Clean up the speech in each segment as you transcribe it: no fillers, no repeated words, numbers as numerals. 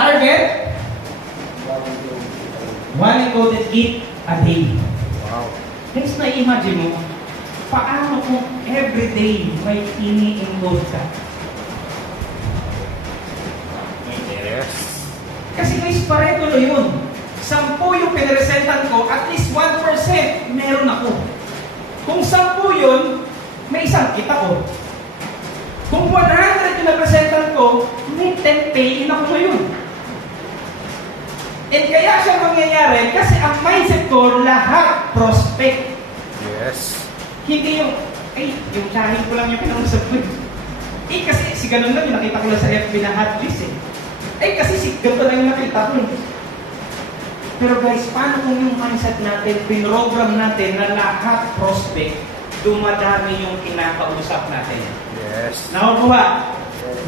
Target? 1 encoded kit a day. Wow. Guys, na-imagine mo, paano kung everyday may ini-encode ka? Yes. Kasi guys, pareto yun. 10 yung piniresentan ko, at least 1% meron ako. Kung 10 yun, may isang kita ko. Kung 100 yung napresentan ko, may 10 pay-in ako ngayon. And kaya siya mangyayari kasi ang mindset ko, lahat prospect. Yes. Hindi yung, yung channel ko lang yung pinangusap ko. Kasi si ganun lang yung nakita ko lang sa FB na hot list kasi si ganun lang yung nakita ko. Pero guys, paano kung yung mindset natin, pinrogram natin na lahat prospect, dumadami yung kinakausap natin? Yes. Nakukuha?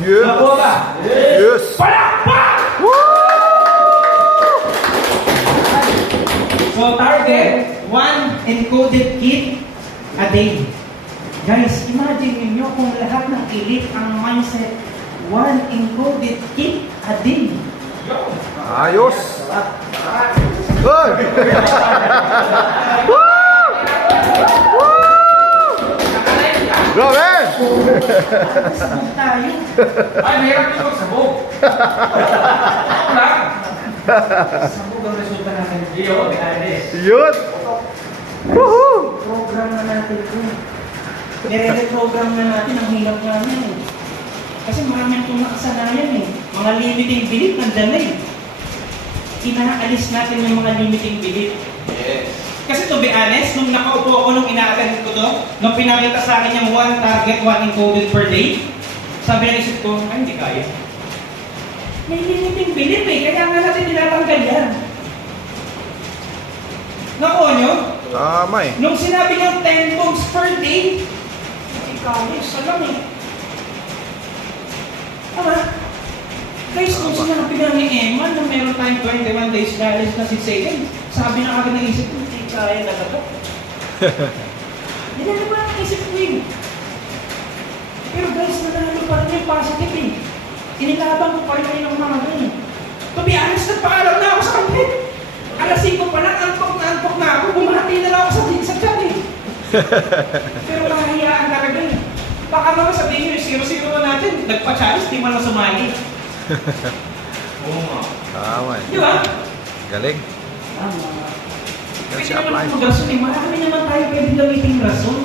Yes. Nakukuha ba? Yes. Palakpak! So target, 1 encoded kit a day. Guys, imagine niyo kung lahat ng elite ang mindset, 1 encoded kit a day. Ayos. Good. Woo! Grabe! Sabog tayo. Ay, mahirap ito sabog. Ako lang. Sabog ang resulta natin. Iyo, Alex. Yun! Woohoo! Program na natin ito. Nire-reprogram na natin ang hirap namin. Kasi marami itong nakasanayan Mga limiting belief nandyan na Inaalis natin yung mga limiting belief. Yes. Kasi to be honest, nung nakaupo ako, nung ina-attend ko to, nung pinakita sa akin yung 1 target, 1 encoded per day, sabi na isip ko, ay hindi kaya. May limiting belief kaya nga natin tinatanggal yan. Nakuha nyo? Tama Nung sinabi niyang 10 bombs per day, hindi kaya, isa lang Tama? Guys, kung sinabi nga ni Emma na meron tayong 21 days challenge na si Satan, sabi na agad ng isip ko, hindi kaya na ito. Hindi na ba ang isip ko Pero guys, nanalo pa rin yung positive Inilaban ko pa rin kayo ng mga To be honest, nagpaalam na ako sa kanila. Alas 5 pa lang, antok na ako, bumati na lang ako sa chat Pero nakahiyaan talaga Baka mga sabihin nyo, 0-0 na natin, nagpa-challenge, di man lang sumali. Oo nga. Tama Di ba? Galing. Tama. Yan Pwede si naman apply. mag-rason marami naman tayo pwede gamitin rason.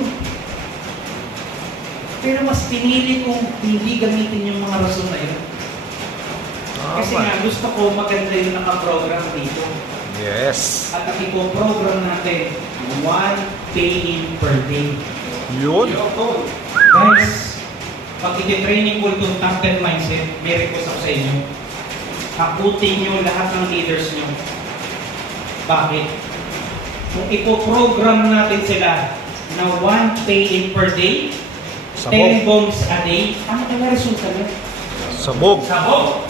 Pero mas pinili kong hindi gamitin yung mga rason na yun. Kasi Tama. nga, gusto ko maganda yung nakaprogram dito. Yes. At ang ipo-program natin, 1 pay-in per day. Yun. Guys, pag i-training ko itong top 10 mindset, may request ako sa inyo. Hakutin nyo lahat ng leaders nyo. Bakit? Kung ipo-program natin sila na 1 pay-in per day, 10 Sabog. bombs a day, ano kaya resulta nyo? Sabog. Sabog.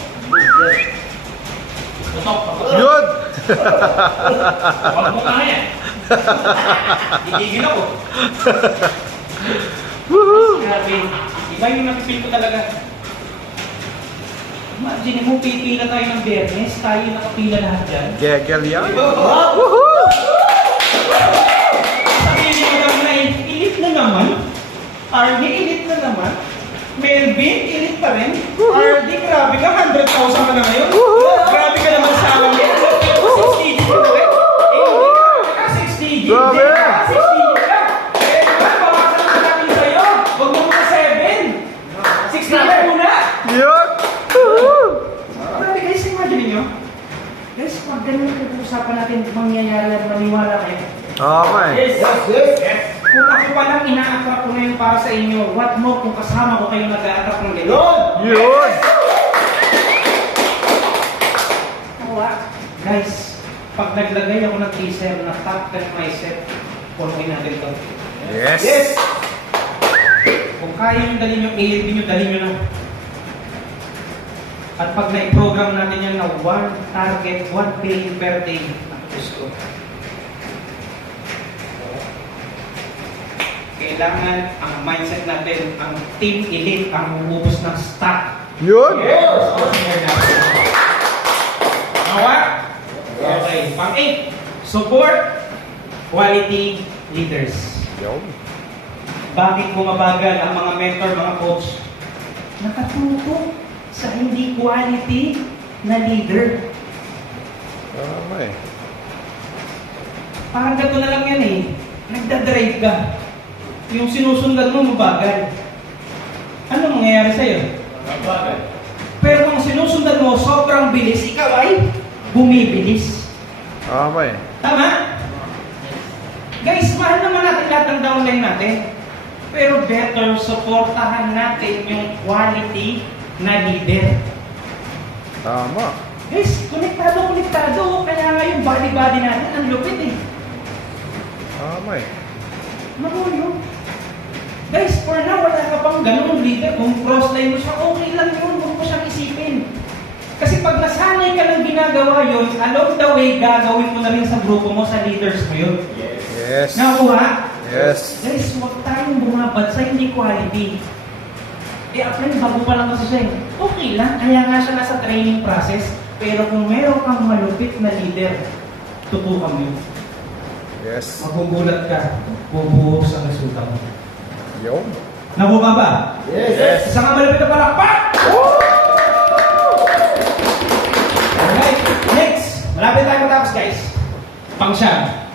Tutok. Yun! Wag mo ka na yan. Gigigil ako. Woohoo! Grabe. Iba yung napipil ko talaga. Imagine mo, pipila tayo ng Biyernes, tayo nakapila lahat dyan. Gegel yan. Woohoo! Sabihin mo lang na ilit na naman. Arnie, ilit na naman. Melvin, ilit pa rin. RD, grabe ka, 100,000 ka na ngayon. Grabe ka naman sa amin. 6 digit ka na rin. Eh, 6 digit. Grabe! 6 digit ka. Eh, diba, bawasan na natin sa'yo. Huwag mo muna 7. 6 digit muna. Yun! Woohoo! Grabe guys, imagine nyo. Guys, pag ganun pag-usapan natin mangyayari at maniwala kayo. Tama Yes. Kung ako pa lang ina-attract ko ngayon para sa inyo, what more kung kasama ko kayo nag-a-attract ng ganyan? Yun! Guys, pag naglagay ako ng teaser na top 10 mindset, punuin natin ito. Yes! Kung kaya nyo dalhin yung ALB nyo, dalhin nyo na. At pag na-program natin yan na 1 target, 1 pay per day, gusto. Kailangan ang mindset natin, ang team elite, ang umubos ng stock. Yun! Yes! Support quality leaders. Yun. Bakit bumabagal ang mga mentor, mga coach? Nakatuto sa hindi quality na leader. Tama eh. Parang gato na lang yan eh. Nagdadrive ka. Yung sinusundan mo, mabagal. Ano mangyayari sa'yo? Bakit? Pero kung sinusundan mo, sobrang bilis, ikaw ay bumibilis. Tama eh. Tama? Guys, mahal naman natin lahat ng downline natin. Pero better, supportahan natin yung quality na leader. Tama. Guys, konektado. Kaya nga yung body-body natin, ang lupit eh. Tama eh. Magulo. Guys, for now, wala ka pang ganun leader. Kung cross-line mo siya, okay lang yun. Huwag mo siyang isipin. Kasi pag nasanay ka ng ginagawa yun, along the way, gagawin mo na rin sa grupo mo, sa leaders mo yun. Yes. Nakuha? Yes. Guys, huwag tayong bumabad sa hindi quality. Apply, bago pa lang kasi siya eh. Okay lang, kaya nga siya nasa training process. Pero kung meron kang malupit na leader, tutukan mo yun. Yes. Magugulat ka, bubuhok sa resulta mo. Yun. Nakuha ba? Yes. Isa ka malupit na palakpak! Okay, next. Malapit tayo matapos guys. Pang-siyam.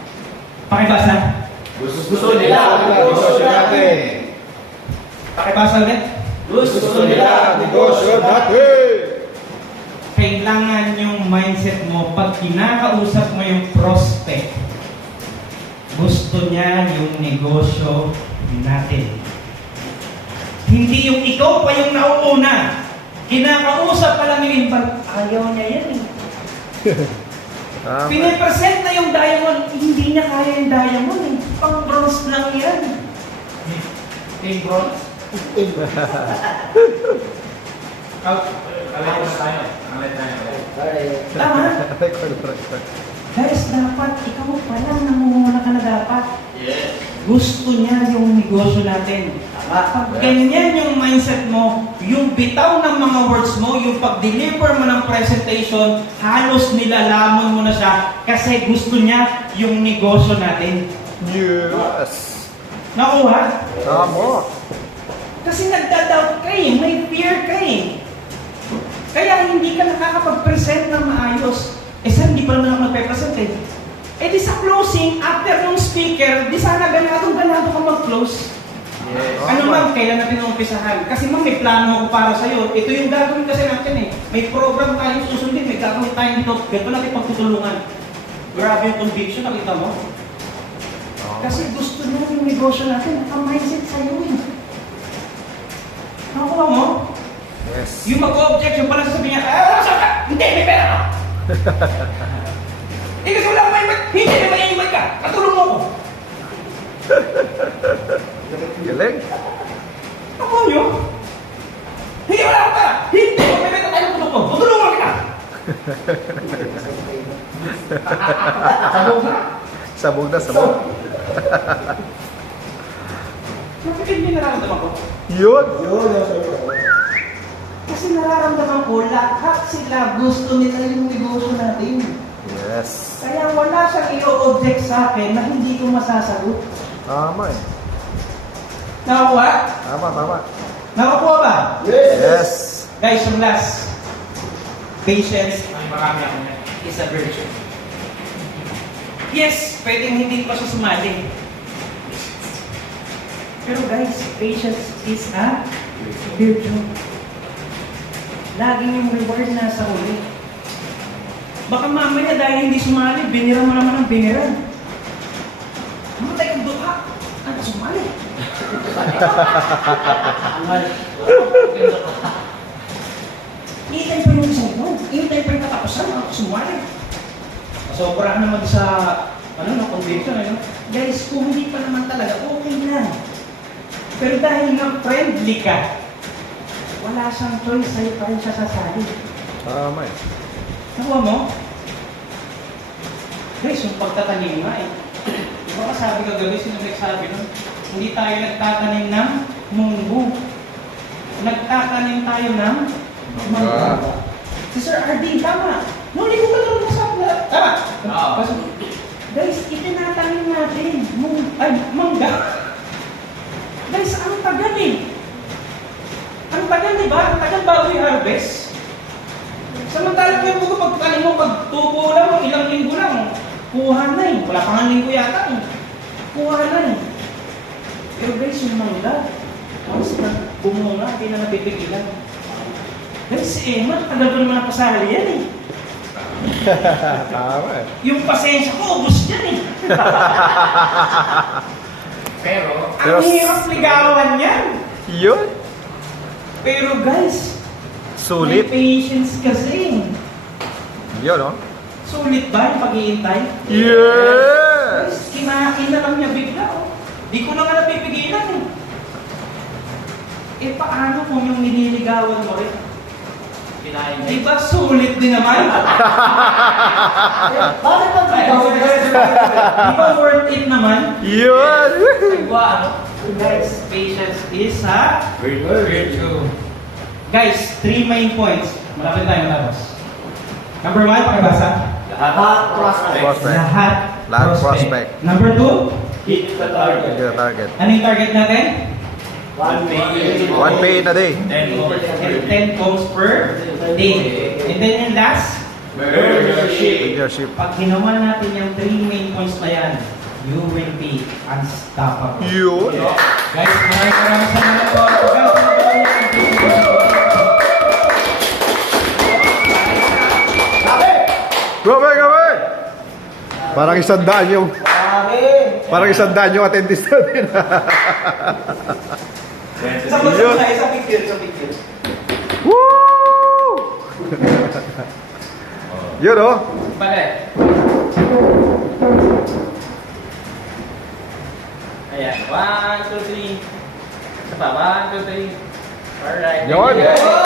Pakibasa. Gusto nila. Negosyo natin. Pakibasa ulit. Gusto nila. Negosyo natin. Kailangan yung mindset mo pag kinakausap mo yung prospect. Gusto niya yung negosyo natin. Hindi yung ikaw pa yung nauuna. Kinakausap pa lang yung iba. Ayaw niya yan eh. Tama. Pinipresent na yung diamond. Hindi niya kaya yung diamond eh. Pang bronze lang yan. Team bronze. Out. Alit tayo. Tama? Guys, dapat ikaw pa lang namumuna ka na dapat. Yes. Gusto niya yung negosyo natin. Pag ganyan yung mindset mo, yung bitaw ng mga words mo, yung pag-deliver mo ng presentation, halos nilalamon mo na siya kasi gusto niya yung negosyo natin. Yes. Nakuha? Tama. Kasi nagda-doubt ka eh, may fear ka eh. Kaya hindi ka nakakapag-present ng maayos. Eh saan hindi pa naman ako nagpe-present eh. Eh di sa closing, after ng speaker, di sana ganado ka mag-close. Yes. Ano ma'am, kailan natin umpisahan? Kasi ma'am, may plano ako para sa'yo. Ito yung gagawin kasi natin eh. May program tayong susundin, may gagawin tayo dito. Ganito natin pagtutulungan. Grabe yung conviction, nakita mo? Kasi gusto nyo yung negosyo natin, naka-mindset sa'yo eh. Nakuha mo? Yes. Yung mag-object, yung pala sasabihin niya, wala ka ka! Hindi, may pera ka! Kasi wala akong may hindi, may may ka! Katulong mo ako! Galing. Nakuha nyo? Hindi, wala akong pera! Hindi, may pera tayo ng ko! Tutulong mo kita! Sabog na! Sabog na, sabog. Bakit hindi nararamdaman ko? Yun. Kasi nararamdaman ko, lahat sila gusto nila yung negosyo natin. Yes. Kaya wala siyang i-object sa akin na hindi ko masasagot. Tama eh. Nakakuha? Tama. Nakakuha ba? Yes. Guys, yung last. Patience Ay, marami ako niya. is a virtue. Yes, pwedeng hindi pa siya sumali. Pero guys, patience is a virtue. Laging yung reward nasa uli. Baka mamaya dahil hindi sumali, binira mo naman ang binira. Mamatay kang duha. Ano sumali? Iitay pa yung isang ito. Iitay pa yung katapusan. Ako sumali. Sobra naman sa conviction. Ano? Guys, kung hindi pa naman talaga, okay lang. Pero dahil nga friendly ka, wala siyang choice, sa'yo pa rin siya sasali. Tama eh. Nakuha mo? Guys, yung pagtatanim nga eh. Di ba sabi kagabi, sino nagsabi nun? Hindi tayo nagtatanim ng munggo. Nagtatanim tayo ng mangga. Si Sir RD, tama. Nung linggo ka lang nasabi. Tama? Oo. Guys, itinatanim natin. Mangga. Guys, ang tagal eh. Ang tagal, di ba? Ang tagal bago i-harvest. Samantalang yung buko, pagkakanin mo, pag tubo lang, ilang linggo lang, kuha na eh. Wala pang ang linggo yata eh. Kuha na eh. Pero guys, yung mangga, tapos pag bumunga, hindi na napipigilan. Guys, si Emma, tagal ko naman napasali yan eh. Tama eh. Yung pasensya ko, ubus yan eh. Pero, Ang hirap ligawan yan. Yun. Pero guys, Sulit. may patience kasi. Yun, no? Sulit ba yung pag-iintay? Yes! Guys, kinain na lang niya bigla oh. Di ko na nga napipigilan eh. Eh paano kung yung nililigawan mo rin? kinain Di ba sulit din naman? Bakit Di ba worth it naman? Yun! Nagwa, ano? Guys, patience is a... Virtue. Guys, 3 main points. Malapit tayo matapos. Number 1, pakibasa. Lahat. Prospect. Lahat prospect. Number 2, Hit the target. Hindi na target. ano yung target natin? 1 day. 1 pay in a day. 10 calls per day. And then yung last, Membership. Leadership. pag ginawa natin yung 3 main points na yan, you will be unstoppable. Yun. Guys, maraming salamat po. Grabe, grabe! Parang Parang 100 yung attendance natin. Yun. Sa picture. Woo! Yun, oh. Bale. Ayan, 1, 2, 3. Isa pa, 1, 2, 3. Alright. Yun. Thank you.